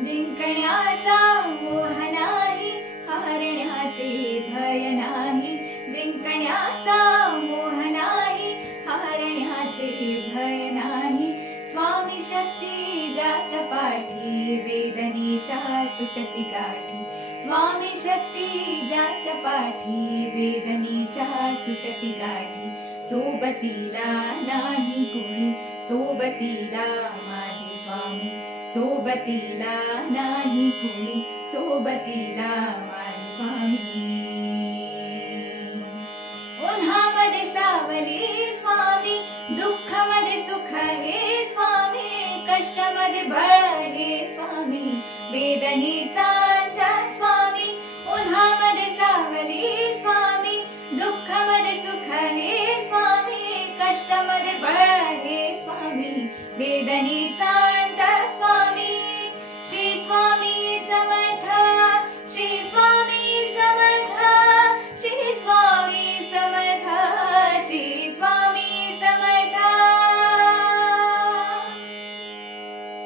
जिंकण्याचा मोह नाही, हारण्याचे भय नाही. जिंकण्याचा मोह नाही, हारण्याचे भय नाही. स्वामी शक्ती ज्याच्या पाठी, वेदनेच्या सुटती गाठी. स्वामी शक्ती ज्याच्या पाठी, वेदनेच्या सुटती गाठी. सोबतीला नाही कुणी, सोबतीला माझे स्वामी. सोबतीला नाही कुणी, सोबतीला माझे स्वामी. उन्हामध्ये सावली स्वामी, दुःखामध्ये सुख हे स्वामी, कष्टामध्ये बळ हे स्वामी.